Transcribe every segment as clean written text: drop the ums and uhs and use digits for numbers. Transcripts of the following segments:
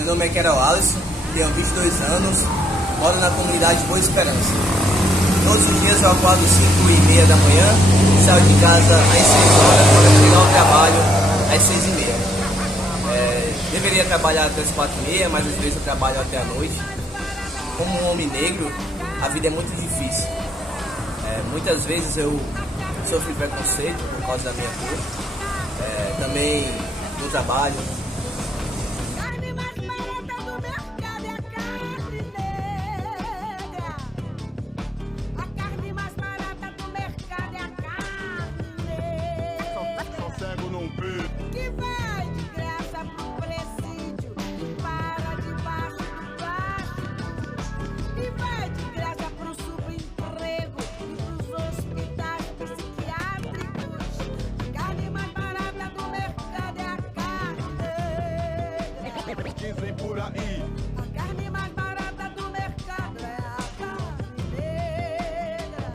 Meu nome é Carol Alisson, tenho 22 anos, moro na comunidade Boa Esperança. Todos os dias eu acordo 5h30 da manhã e saio de casa às 6 horas para pegar o trabalho às 6h30. Deveria trabalhar até as 4h30, mas às vezes eu trabalho até a noite. Como um homem negro, a vida é muito difícil. Muitas vezes eu sofri preconceito por causa da minha cor. Também no trabalho. Carne mais barata do mercado é a carne negra. A carne mais barata do mercado é a carne negra. Só cego não vê. Que vai de graça pro presídio e para debaixo do plástico. E vai de graça pro subemprego e pros hospitais psiquiátricos. A carne mais barata do mercado é a carne negra. Dizem por aí. A carne mais barata do mercado é a carne negra.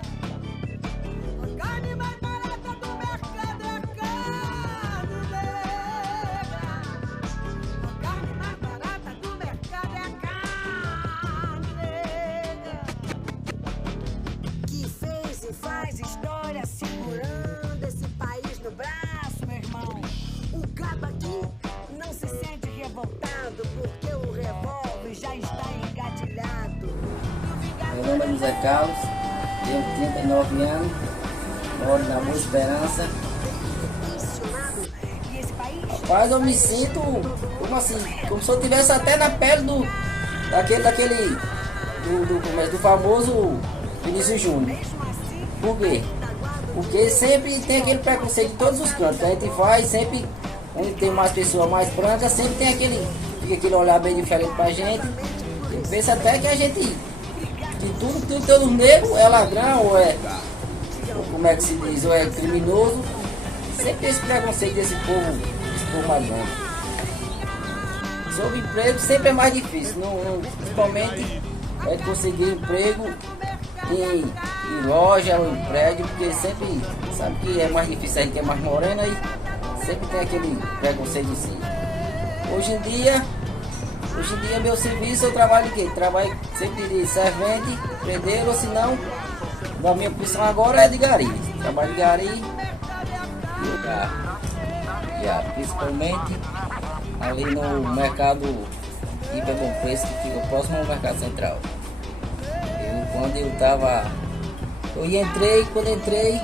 A carne mais barata do mercado é a carne negra. A carne mais barata do mercado é a carne negra. Que fez e faz história segurando esse país no braço, meu irmão. O cabo aqui não se sente revoltado porque o revólver já está engatilhado. Meu nome é José Carlos, tenho 39 anos, moro na Boa Esperança. E esse país Rapaz, eu me sinto, como assim, como se eu estivesse até na pele do famoso Vinícius Júnior. Por quê? Porque sempre tem aquele preconceito em todos os cantos que a gente faz, sempre onde tem mais pessoas mais brancas, sempre tem aquele olhar bem diferente pra gente. E pensa até que a gente, que todo negro é ladrão, ou como é que se diz, ou é criminoso. Sempre tem esse preconceito desse povo mais branco. Sobre emprego sempre é mais difícil, principalmente conseguir emprego em loja ou em prédio, porque sempre sabe que é mais difícil, a gente é mais morena e sempre tem aquele preconceito sim. Hoje em dia meu serviço eu trabalho em quê? Trabalho sempre de servente, prendeiro, ou se não, a minha profissão agora é de gari. Trabalho de gari e principalmente ali no mercado Hiper Bom Preço, que fica próximo ao Mercado Central. Quando entrei,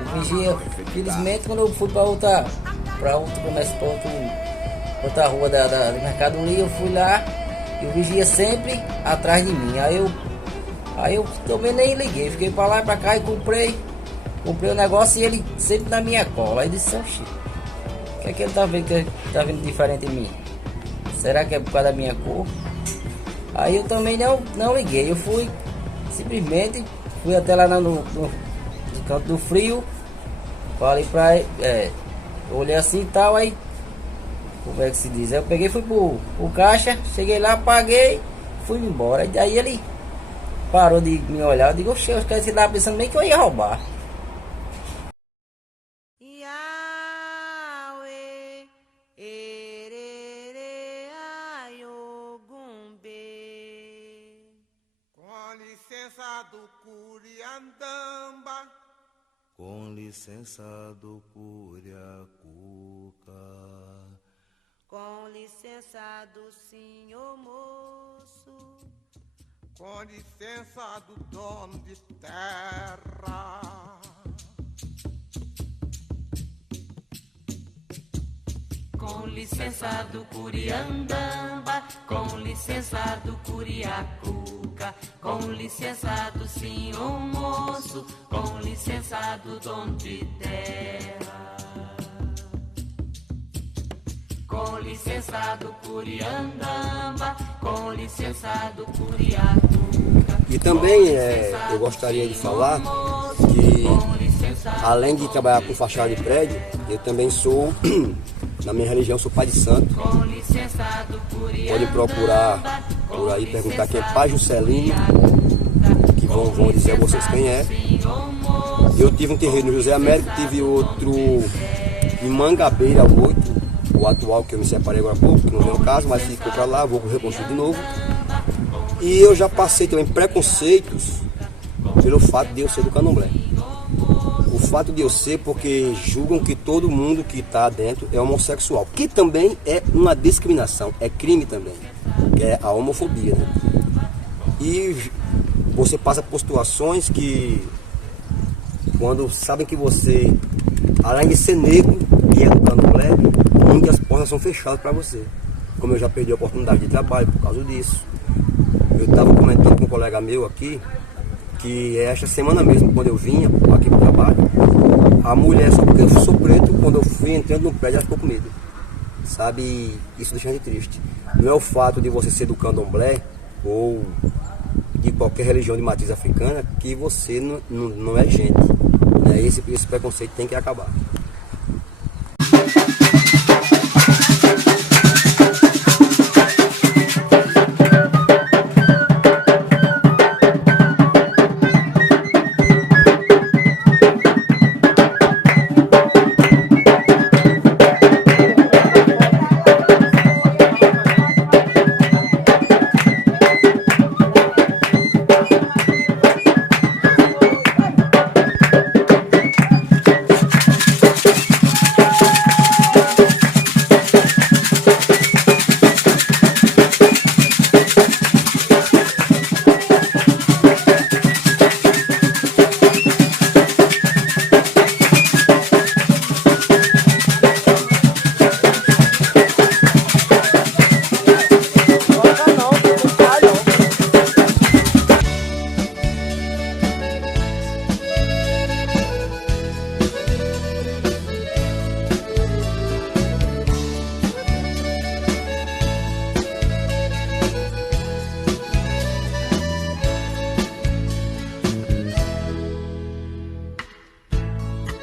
o vigia, felizmente quando eu fui para outra comércio, outra rua do Mercado Livre, eu fui lá e o vigia sempre atrás de mim. Aí eu também nem liguei, fiquei para lá e para cá e comprei o negócio e ele sempre na minha cola. Aí disse, oxi, o que é que ele tá vendo diferente em mim? Será que é por causa da minha cor? Aí eu também não liguei, eu simplesmente fui até lá no canto do frio, falei olhei assim e tal, aí, como é que se diz? Aí eu peguei, fui pro caixa, cheguei lá, paguei, fui embora. E daí ele parou de me olhar, eu digo, oxe, eu esqueci lá pensando bem que eu ia roubar. Yahweh, erere, ayogumbe. Com licença do Curiandamba. Com licença do Curiacuca. Com licença do senhor moço. Com licença do dono de terra. Com licença do Curiandamba, com licença do Curiacuca, com licença do senhor moço, com licença do dono de terra. Com licença do Curiandamba, com licença do Curiacuca. E também eu gostaria de falar que, além de trabalhar com fachada de prédio, eu também sou, na minha religião, sou pai de santo. Pode procurar por aí, perguntar quem é Pai Juscelino, que vão dizer a vocês quem é. Eu tive um terreiro no José Américo, tive outro em Mangabeira 8, o atual, que eu me separei agora há pouco, que não vem ao caso, mas ficou para lá, vou reconstruir de novo. E eu já passei também preconceitos pelo fato de eu ser do Candomblé. O fato de eu ser porque julgam que todo mundo que está dentro é homossexual, que também é uma discriminação, é crime também, que é a homofobia, né? E você passa por situações que, quando sabem que você, além de ser negro e é do Candomblé, muitas portas são fechadas para você. Como eu já perdi a oportunidade de trabalho por causa disso. Eu estava comentando com um colega meu aqui, que esta semana mesmo, quando eu vinha aqui para o trabalho, a mulher, só porque eu sou preto, quando eu fui entrando no prédio, ela ficou com medo. Sabe, isso deixa a gente triste. Não é o fato de você ser do Candomblé ou de qualquer religião de matriz africana que você não é gente, né? Esse preconceito tem que acabar.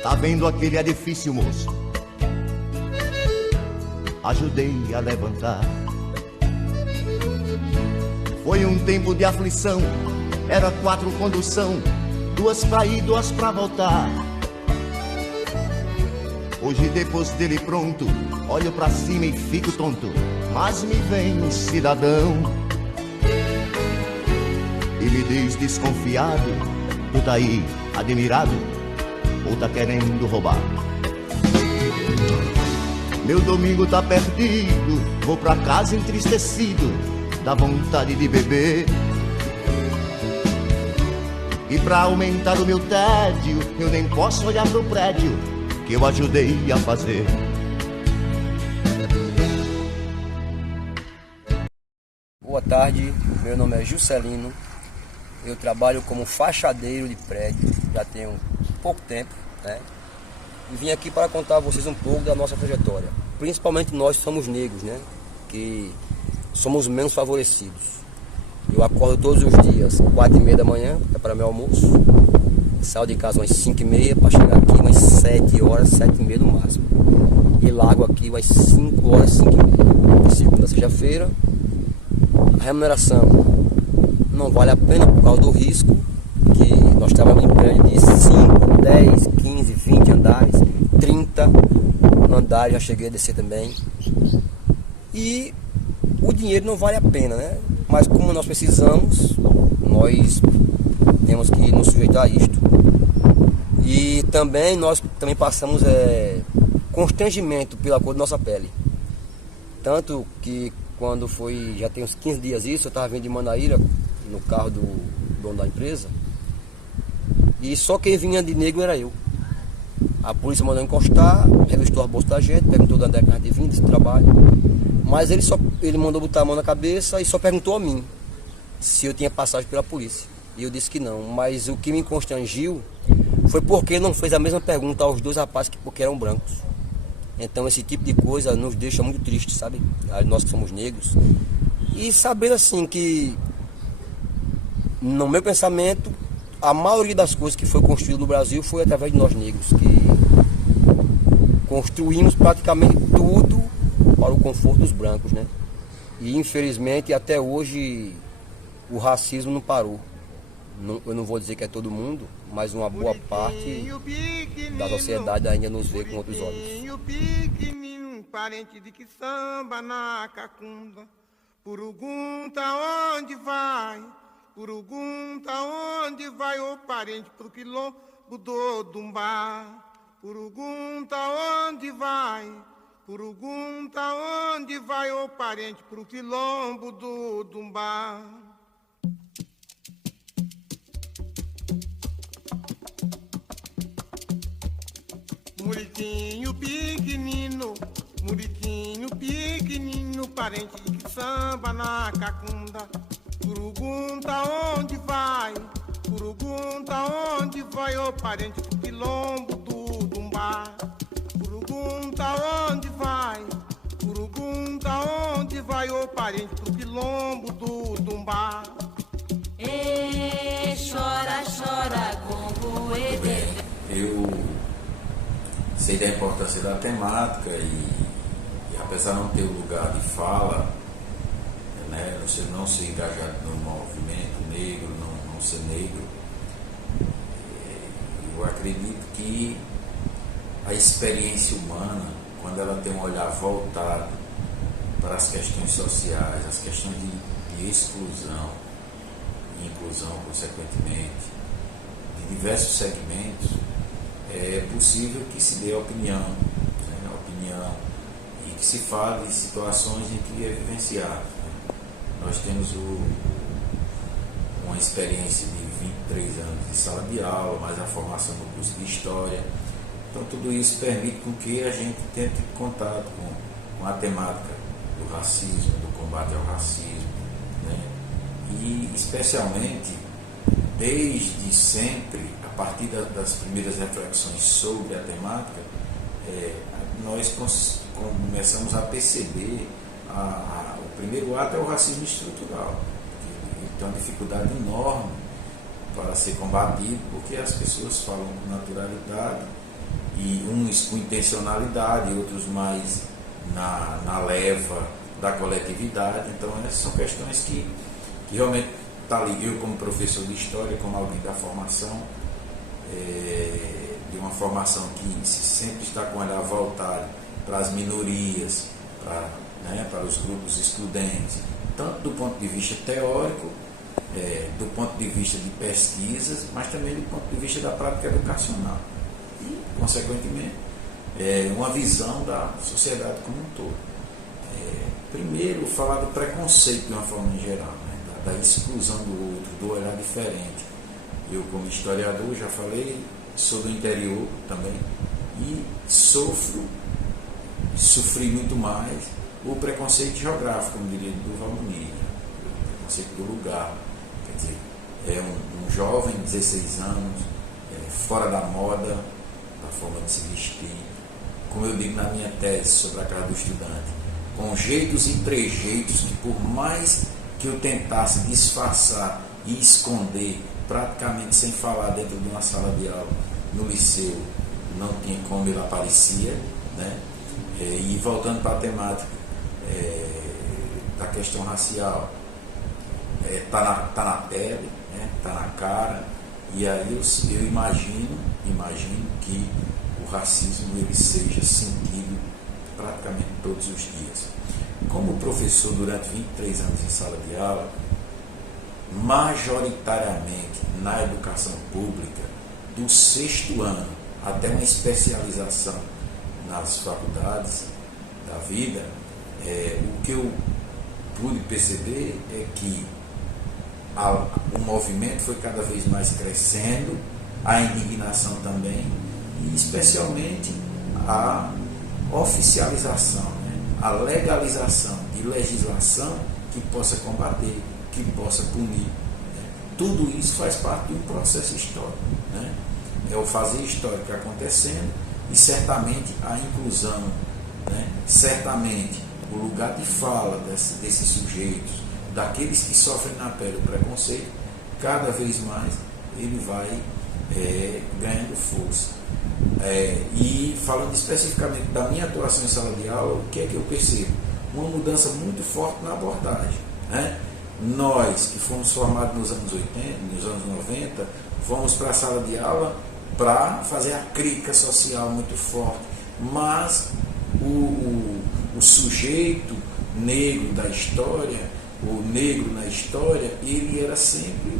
Tá vendo aquele edifício, moço? Ajudei a levantar. Foi um tempo de aflição, era 4 condução, 2 pra ir, 2 pra voltar. Hoje depois dele pronto, olho pra cima e fico tonto, mas me vem um cidadão e me diz desconfiado: tu tá aí admirado ou tá querendo roubar? Meu domingo tá perdido, vou pra casa entristecido, dá vontade de beber. E pra aumentar o meu tédio, eu nem posso olhar pro prédio que eu ajudei a fazer. Boa tarde, meu nome é Juscelino, eu trabalho como fachadeiro de prédio, já tenho pouco tempo, né? E vim aqui para contar a vocês um pouco da nossa trajetória. Principalmente nós somos negros, né? Que somos menos favorecidos. Eu acordo todos os dias, 4h30 da manhã, é para meu almoço. Saio de casa umas 5h30 para chegar aqui umas 7 horas, 7h30 no máximo. E largo aqui umas 5 horas, 5h30. De segunda a sexta-feira. A remuneração não vale a pena por causa do risco, que nós trabalhamos em prédio de 5, 10, 15, 20 andares, 30 andares, já cheguei a descer também. E o dinheiro não vale a pena, né? Mas como nós precisamos, nós temos que nos sujeitar a isto. E também nós também passamos constrangimento pela cor da nossa pele. Tanto que quando foi, já tem uns 15 dias isso, eu estava vindo de Manaíra no carro do dono da empresa. E só quem vinha de negro era eu. A polícia mandou encostar, revistou a bolsa da gente, perguntou da década de vinda desse trabalho. Mas ele mandou botar a mão na cabeça e só perguntou a mim se eu tinha passagem pela polícia. E eu disse que não. Mas o que me constrangiu foi porque ele não fez a mesma pergunta aos 2 rapazes porque eram brancos. Então esse tipo de coisa nos deixa muito tristes, sabe? Nós que somos negros. E saber assim que, no meu pensamento, a maioria das coisas que foi construída no Brasil foi através de nós negros, que construímos praticamente tudo para o conforto dos brancos, né? E infelizmente até hoje o racismo não parou. Eu não vou dizer que é todo mundo, mas uma boa parte da sociedade ainda nos vê com outros olhos. parente de que samba na cacunda. Purugunta onde vai? Purugunta onde vai o parente pro quilombo do Dumbá? Purugunta onde vai? Purugunta onde vai o parente pro quilombo do Dumbá? Muriquinho pequenino, muriquinho pequenino, parente de samba na cacunda. Purugunta onde vai? Purugunta onde vai o parente do quilombo do Dumbá? Purugunta onde vai? Purugunta onde vai o parente do quilombo do Dumbá? E chora, chora com o Eder. Eu sei da importância da temática e apesar de não ter lugar de fala, né, você não ser engajado no movimento negro, não ser negro, eu acredito que a experiência humana, quando ela tem um olhar voltado para as questões sociais, as questões de exclusão e inclusão, consequentemente, de diversos segmentos, é possível que se dê opinião, né, e que se fale de situações em que é vivenciado. Né. Nós temos uma experiência de 23 anos de sala de aula, mais a formação no curso de História. Então tudo isso permite com que a gente tente contato com a temática do racismo, do combate ao racismo, né. E especialmente, desde sempre, a partir das primeiras reflexões sobre a temática, nós começamos a perceber o primeiro ato é o racismo estrutural. Ele tem uma dificuldade enorme para ser combatido, porque as pessoas falam com naturalidade, e uns com intencionalidade, outros mais na leva da coletividade. Então essas são questões que realmente está ali. Eu, como professor de História, como alguém da formação, de uma formação que sempre está com o olhar voltado para as minorias, para os grupos excludentes, tanto do ponto de vista teórico, do ponto de vista de pesquisas, mas também do ponto de vista da prática educacional e, consequentemente, uma visão da sociedade como um todo. Primeiro, falar do preconceito de uma forma geral, né? Da exclusão do outro, do olhar diferente. Eu, como historiador, já falei, sou do interior também e sofri muito mais o preconceito geográfico, como diria Durval Muniz, o preconceito do lugar. Quer dizer, é um jovem de 16 anos, fora da moda, da forma de se vestir, como eu digo na minha tese sobre a Casa do Estudante, com jeitos e trejeitos que, por mais que eu tentasse disfarçar e esconder, praticamente sem falar dentro de uma sala de aula no liceu, não tinha como ele aparecia, né? E voltando para a temática da questão racial, tá na pele, né? Tá na cara, e aí eu imagino que o racismo ele seja sentido praticamente todos os dias. Como professor durante 23 anos em sala de aula, majoritariamente na educação pública, do 6º ano até uma especialização nas faculdades da vida, o que eu pude perceber é que o movimento foi cada vez mais crescendo, a indignação também, e especialmente a oficialização, né? A legalização de legislação que possa combater, que possa punir. Né? Tudo isso faz parte de um processo histórico. Né? É o fazer histórico acontecendo e certamente a inclusão, né? Certamente o lugar de fala desses sujeitos, daqueles que sofrem na pele o preconceito, cada vez mais ele vai ganhando força. E falando especificamente da minha atuação em sala de aula, o que é que eu percebo? Uma mudança muito forte na abordagem. Né? Nós que fomos formados nos anos 80, nos anos 90, fomos para a sala de aula para fazer a crítica social muito forte, mas o sujeito negro da história, o negro na história, ele era sempre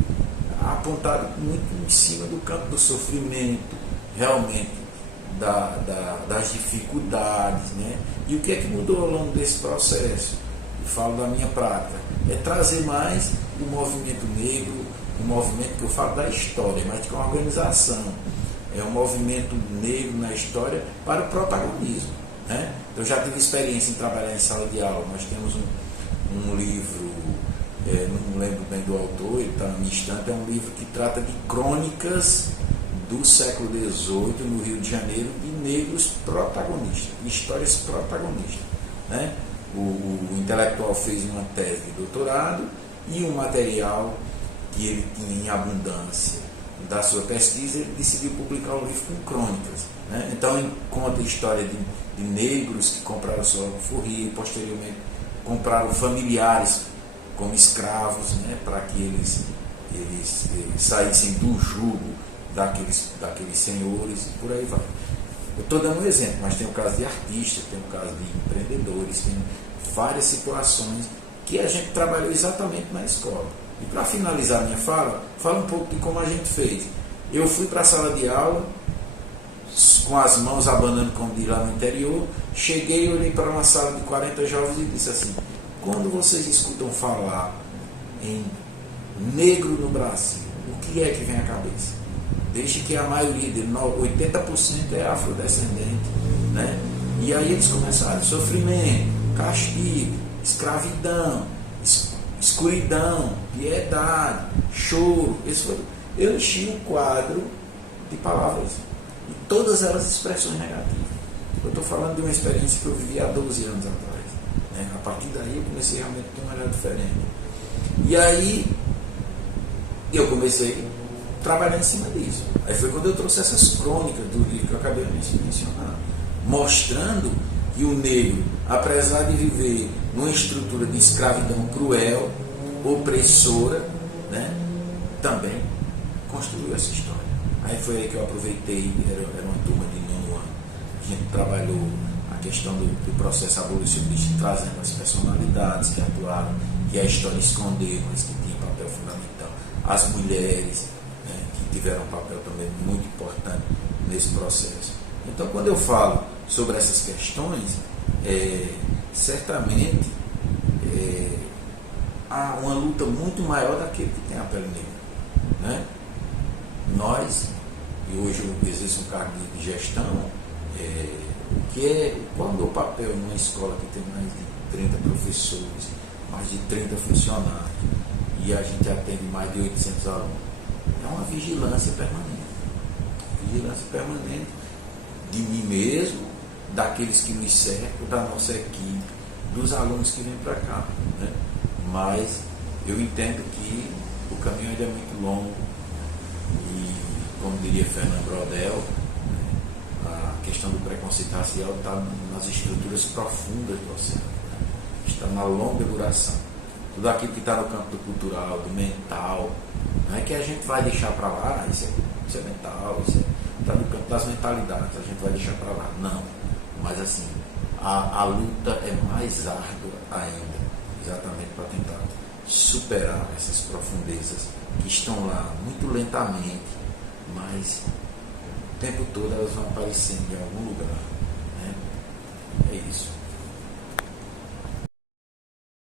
apontado muito em cima do campo do sofrimento, realmente, das dificuldades, né? E o que é que mudou ao longo desse processo? Eu falo da minha prática, é trazer mais o movimento negro, o movimento que eu falo da história, mas de uma organização, é um movimento negro na história para o protagonismo, né? Eu já tive experiência em trabalhar em sala de aula. Nós temos um livro, não lembro bem do autor, ele está na minha estante, é um livro que trata de crônicas do século XVIII no Rio de Janeiro, de negros protagonistas, de histórias protagonistas, né? O intelectual fez uma tese de doutorado e um material que ele tinha em abundância da sua pesquisa, ele decidiu publicar um livro com crônicas, né? Então ele conta a história de negros que compraram sua alforria e posteriormente compraram familiares como escravos, né? Para que eles saíssem do jugo daqueles senhores e por aí vai. Eu estou dando um exemplo, mas tem o caso de artistas, tem o caso de empreendedores, tem várias situações que a gente trabalhou exatamente na escola. E para finalizar minha fala um pouco de como a gente fez. Eu fui para a sala de aula, com as mãos abanando, como diz lá no interior, cheguei, olhei para uma sala de 40 jovens e disse assim: quando vocês escutam falar em negro no Brasil, o que é que vem à cabeça? Desde que a maioria dele, 80% é afrodescendente, né? E aí eles começaram: sofrimento, castigo, escravidão, escuridão, piedade, choro. Eu enchi um quadro de palavras, e todas elas expressões negativas. Eu estou falando de uma experiência que eu vivi há 12 anos atrás, né? A partir daí eu comecei realmente a ter um olhar diferente. E aí eu comecei a trabalhar em cima disso. Aí foi quando eu trouxe essas crônicas do livro que eu acabei de mencionar, mostrando que o negro, apesar de viver numa estrutura de escravidão cruel, opressora, né, também construiu essa história. Aí foi aí que eu aproveitei, era uma turma de 9º ano, a gente trabalhou a questão do processo abolicionista, trazendo as personalidades que atuaram, que a história escondeu, mas que tinha papel fundamental. As mulheres, né, que tiveram um papel também muito importante nesse processo. Então, quando eu falo sobre essas questões, certamente há uma luta muito maior daquele que tem a pele negra, né? Nós, e hoje eu exerço um cargo de gestão, qual é o meu papel numa escola que tem mais de 30 professores, mais de 30 funcionários, e a gente atende mais de 800 alunos? É uma vigilância permanente. Vigilância permanente de mim mesmo, daqueles que nos cercam, da nossa equipe, dos alunos que vêm para cá, né? Mas eu entendo que o caminho ainda é muito longo e, como diria Fernando Brodel, a questão do preconceito racial está nas estruturas profundas do oceano, né? Está na longa duração. Tudo aquilo que está no campo do cultural, do mental, não é que a gente vai deixar para lá, isso é mental, isso está no campo das mentalidades, a gente vai deixar para lá. Não, mas assim, a luta é mais árdua ainda, exatamente para tentar superar essas profundezas que estão lá muito lentamente, mas o tempo todo elas vão aparecendo em algum lugar, né? É isso.